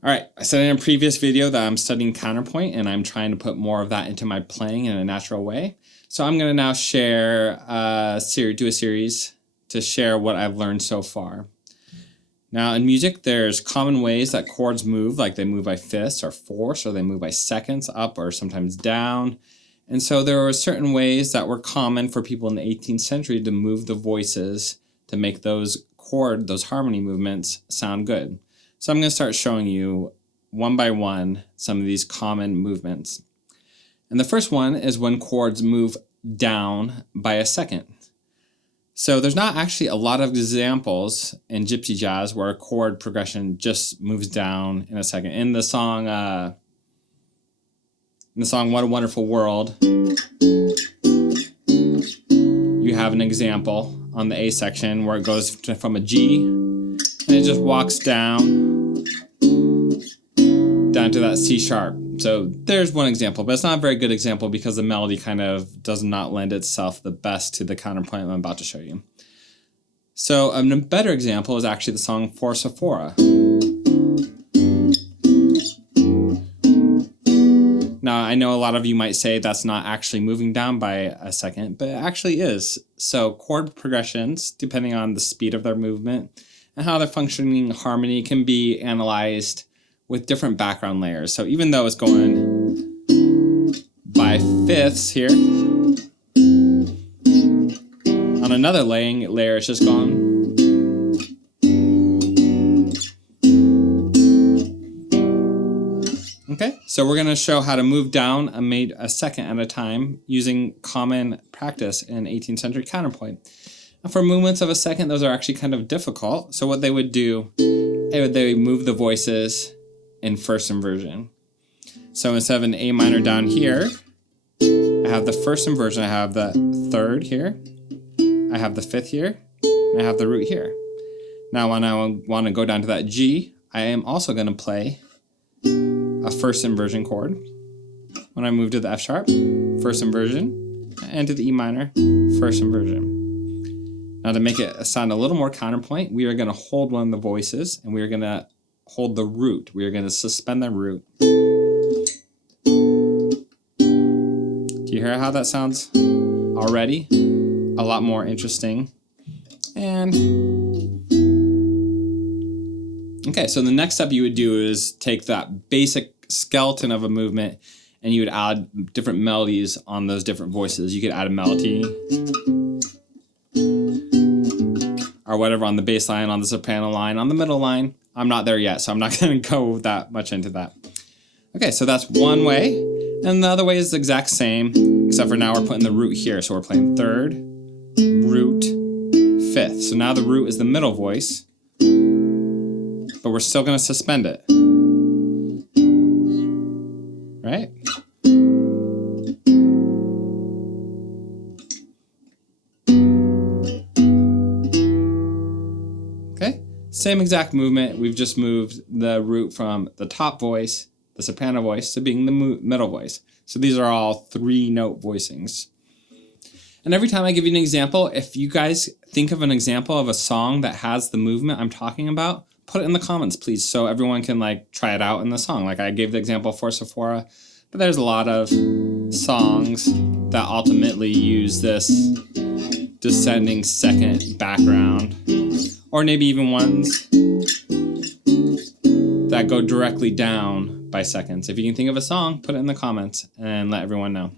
All right, I said in a previous video that I'm studying counterpoint and I'm trying to put more of that into my playing in a natural way. So I'm going to now share do a series to share what I've learned so far. Now in music, there's common ways that chords move, like they move by fifths or fourths, or they move by seconds, up or sometimes down. And so there were certain ways that were common for people in the 18th century to move the voices to make those harmony movements sound good. So I'm going to start showing you one by one some of these common movements. And the first one is when chords move down by a second. So there's not actually a lot of examples in gypsy jazz where a chord progression just moves down in a second. In the song What a Wonderful World, you have an example on the A section where it goes from a G and it just walks down to that C sharp. So there's one example, but it's not a very good example because the melody kind of does not lend itself the best to the counterpoint I'm about to show you. So a better example is actually the song For Sephora. Now I know a lot of you might say that's not actually moving down by a second, but it actually is. So chord progressions, depending on the speed of their movement and how they're functioning in harmony, can be analyzed with different background layers. So even though it's going by fifths here, on another layer it's just going. Okay, so we're going to show how to move down a second at a time using common practice in 18th century counterpoint. And for movements of a second, those are actually kind of difficult. So what they would do, they would move the voices in first inversion. So instead of an A minor down here, I have the first inversion. I have the third here, I have the fifth here, and I have the root here. Now when I want to go down to that G, I am also going to play a first inversion chord. When I move to the F sharp, first inversion, and to the E minor, first inversion. Now to make it sound a little more counterpoint, we are going to hold one of the voices and we are going to hold the root. We are going to suspend the root. Do you hear how that sounds already? A lot more interesting. And okay, so the next step you would do is take that basic skeleton of a movement and you would add different melodies on those different voices. You could add a melody or whatever on the bass line, on the soprano line, on the middle line. I'm not there yet, so I'm not going to go that much into that. Okay, so that's one way. And the other way is the exact same, except for now we're putting the root here. So we're playing third, root, fifth. So now the root is the middle voice, but we're still going to suspend it. Right? Okay, same exact movement. We've just moved the root from the top voice, the soprano voice, to being the middle voice. So these are all 3-note voicings. And every time I give you an example, if you guys think of an example of a song that has the movement I'm talking about, put it in the comments, please, so everyone can try it out in the song. Like I gave the example for Sephora, but there's a lot of songs that ultimately use this descending second background, or maybe even ones that go directly down by seconds. If you can think of a song, put it in the comments and let everyone know.